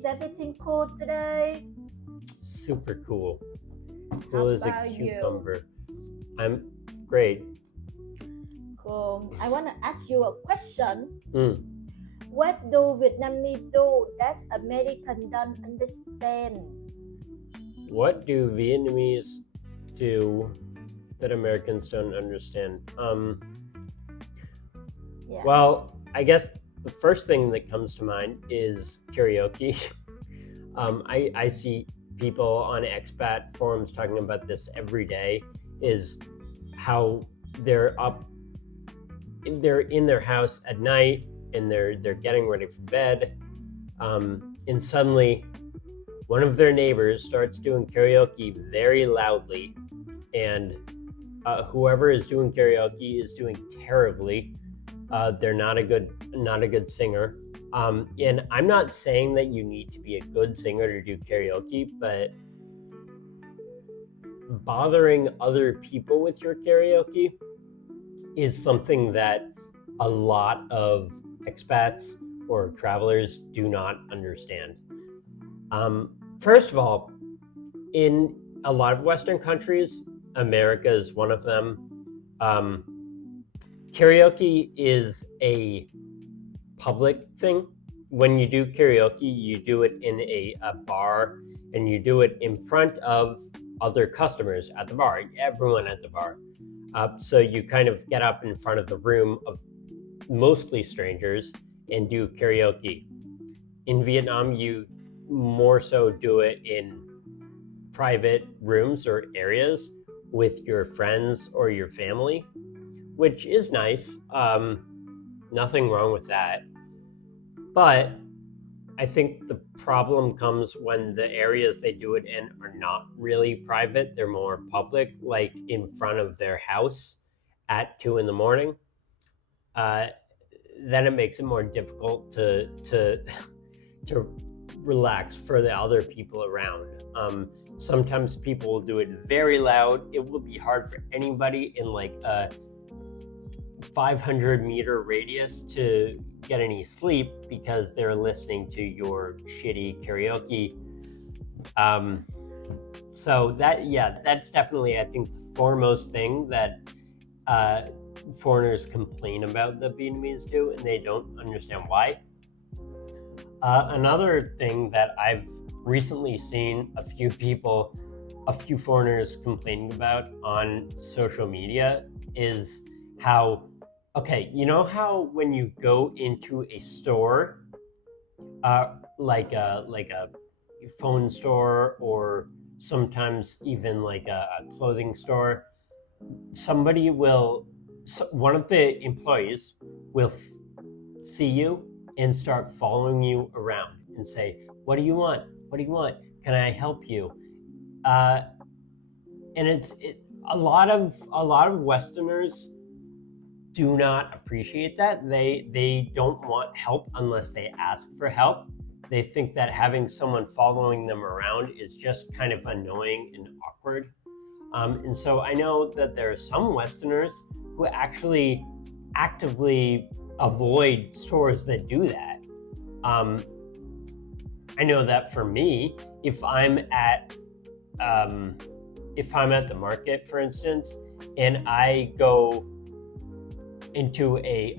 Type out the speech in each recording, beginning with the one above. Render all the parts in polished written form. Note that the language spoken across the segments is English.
Is everything cool today? Super cool. How Cool as a about you? cucumber. I'm great. Cool. I want to ask you a question. Mm. What do Vietnamese do that Americans don't understand? What do Vietnamese do that Americans don't understand? Yeah. Well, I guess the first thing that comes to mind is karaoke. I see people on expat forums talking about this every day, is how they're in their house at night and they're getting ready for bed, and suddenly one of their neighbors starts doing karaoke very loudly, and whoever is doing karaoke is doing terribly. They're not a good singer. And I'm not saying that you need to be a good singer to do karaoke, but bothering other people with your karaoke is something that a lot of expats or travelers do not understand. First of all, in a lot of Western countries, America is one of them, karaoke is a public thing. When you do karaoke, you do it in a bar, and you do it in front of other customers at the bar, everyone at the bar. So you kind of get up in front of the room of mostly strangers and do karaoke. In Vietnam, you more so do it in private rooms or areas with your friends or your family, which is nice. Nothing wrong with that. But I think the problem comes when the areas they do it in are not really private. They're more public, like in front of their house at 2 a.m. Then it makes it more difficult to relax for the other people around. Sometimes people will do it very loud. It will be hard for anybody in like a 500-meter radius to get any sleep because they're listening to your shitty karaoke. So that's definitely, I think, the foremost thing that foreigners complain about the Vietnamese do, and they don't understand why. Another thing that I've recently seen a few foreigners complaining about on social media is how, okay, you know how when you go into a store, like a phone store, or sometimes even like a clothing store, one of the employees will see you and start following you around and say, what do you want? What do you want? Can I help you? And a lot of Westerners do not appreciate that. They don't want help unless they ask for help. They think that having someone following them around is just kind of annoying and awkward. And so I know that there are some Westerners who actually actively avoid stores that do that. I know that for me, if I'm at the market, for instance, and I go into a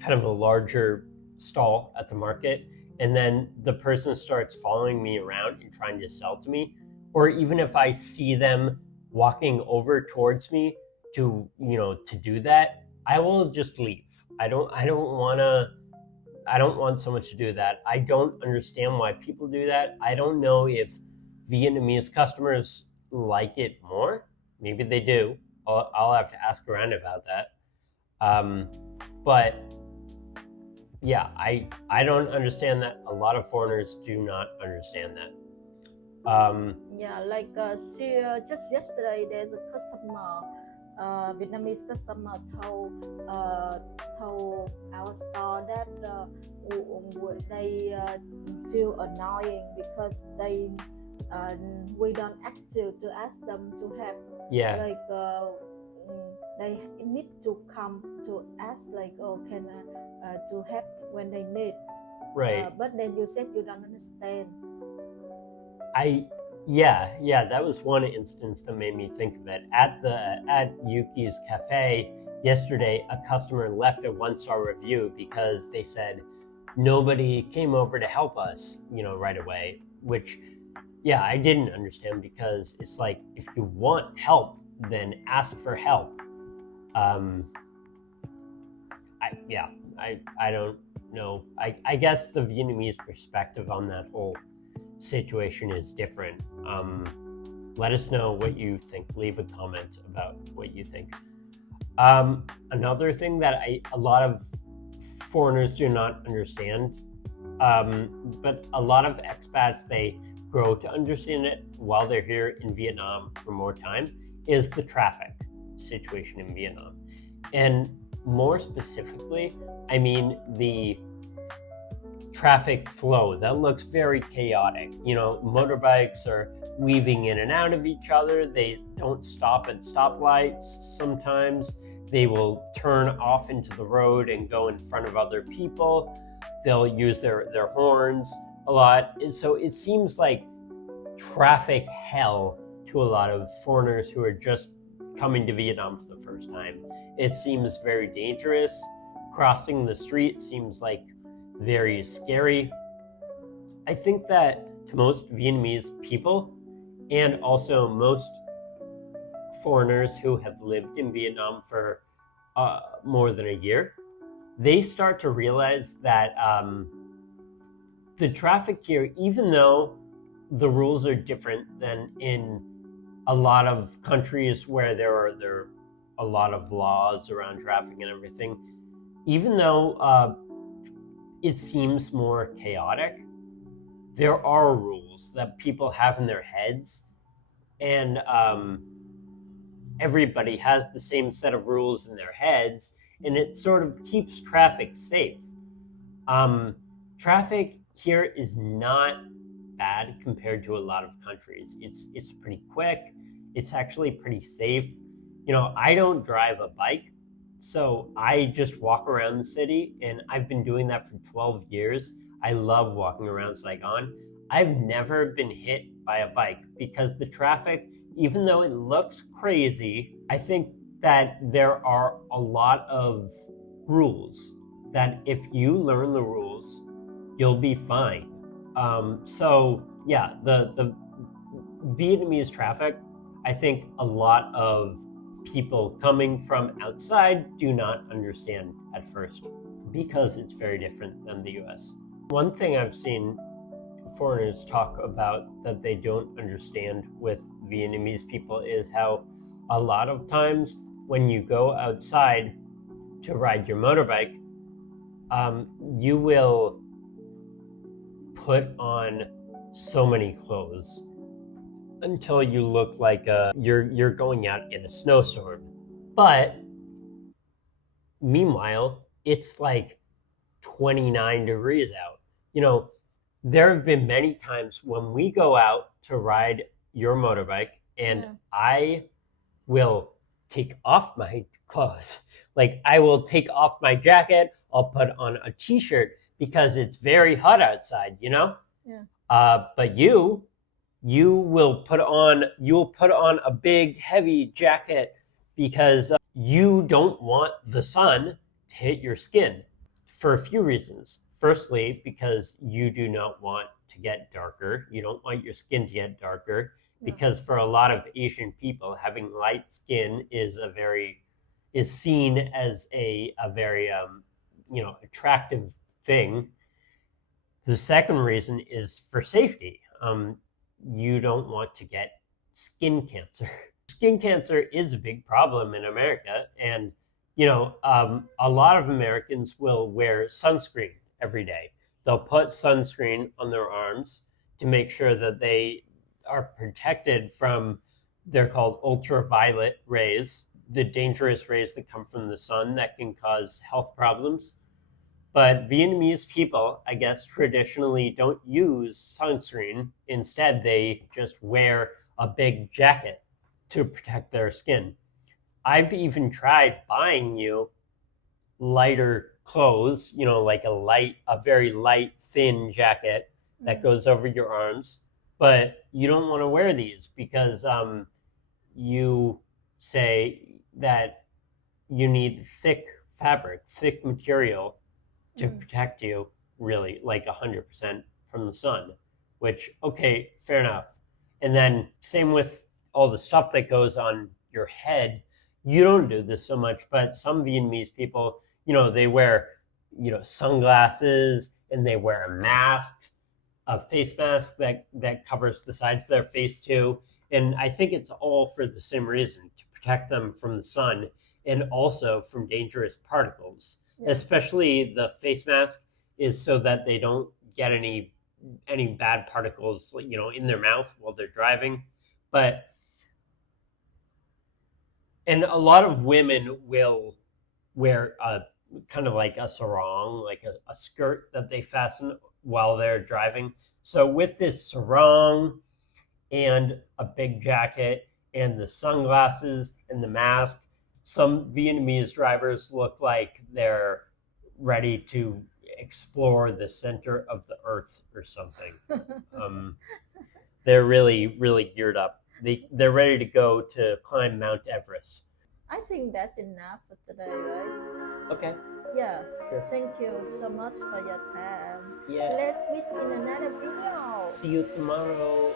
kind of a larger stall at the market, and then the person starts following me around and trying to sell to me, or even if I see them walking over towards me to do that, I will just leave. I don't want someone to do that. I don't understand why people do that. I don't know if Vietnamese customers like it more. Maybe they do. I'll have to ask around about that. But yeah, I don't understand that. A lot of foreigners do not understand that. Just yesterday, there's a customer, Vietnamese customer told our store that they feel annoying because we don't active to ask them to help. Yeah. They need to come to ask, like, oh, can to help when they need. Right. But then you said you don't understand. Yeah, that was one instance that made me think of it. At Yuki's cafe yesterday, a customer left a 1-star review because they said nobody came over to help us, right away, which yeah, I didn't understand, because it's like, if you want help, then ask for help. I don't know. I guess the Vietnamese perspective on that whole situation is different. Let us know what you think. Leave a comment about what you think. Another thing that a lot of foreigners do not understand, but a lot of expats, they grow to understand it while they're here in Vietnam for more time, is the traffic situation in Vietnam. And more specifically, I mean the traffic flow that looks very chaotic. Motorbikes are weaving in and out of each other. They don't stop at stoplights sometimes. They will turn off into the road and go in front of other people. They'll use their horns a lot. So it seems like traffic hell to a lot of foreigners who are just coming to Vietnam for the first time. It seems very dangerous. Crossing the street seems like very scary. I think that to most Vietnamese people, and also most foreigners who have lived in Vietnam for more than a year, they start to realize that the traffic here, even though the rules are different than in a lot of countries where there are a lot of laws around traffic and everything, even though it seems more chaotic, there are rules that people have in their heads, and everybody has the same set of rules in their heads, and it sort of keeps traffic safe. Traffic here is not bad compared to a lot of countries. It's pretty quick. It's actually pretty safe. I don't drive a bike, so I just walk around the city, and I've been doing that for 12 years. I love walking around Saigon. I've never been hit by a bike because the traffic, even though it looks crazy, I think that there are a lot of rules that if you learn the rules, you'll be fine. So yeah, the Vietnamese traffic, I think a lot of people coming from outside do not understand at first, because it's very different than the US. One thing I've seen foreigners talk about that they don't understand with Vietnamese people is how a lot of times when you go outside to ride your motorbike, you will put on so many clothes until you look like you're going out in a snowstorm. But meanwhile, it's like 29 degrees out. There have been many times when we go out to ride your motorbike, and I will take off my clothes. Like, I will take off my jacket, I'll put on a t-shirt because it's very hot outside, Yeah. But you will put on a big heavy jacket because you don't want the sun to hit your skin, for a few reasons. Firstly, because you do not want to get darker. You don't want your skin to get darker, because for a lot of Asian people, having light skin is seen as a very attractive thing. The second reason is for safety. You don't want to get skin cancer. Skin cancer is a big problem in America, and a lot of Americans will wear sunscreen every day. They'll put sunscreen on their arms to make sure that they are protected from, they're called ultraviolet rays, the dangerous rays that come from the sun that can cause health problems. But Vietnamese people, I guess, traditionally don't use sunscreen. Instead, they just wear a big jacket to protect their skin. I've even tried buying you lighter clothes, like a very light, thin jacket that goes over your arms. But you don't want to wear these because you say that you need thick fabric, thick material to protect you, really, like 100% from the sun, which, okay, fair enough. And then same with all the stuff that goes on your head. You don't do this so much, but some Vietnamese people, they wear, sunglasses, and they wear a mask, a face mask that covers the sides of their face too. And I think it's all for the same reason, to protect them from the sun and also from dangerous particles. Yeah. Especially the face mask is so that they don't get any bad particles, in their mouth while they're driving. And a lot of women will wear a kind of like a sarong, like a skirt that they fasten while they're driving. So with this sarong and a big jacket and the sunglasses and the mask, some Vietnamese drivers look like they're ready to explore the center of the earth or something. They're really, really geared up. They're ready to go to climb Mount Everest. I think that's enough for today, right? Okay. Yeah. Sure. Thank you so much for your time. Yeah. Let's meet in another video. See you tomorrow.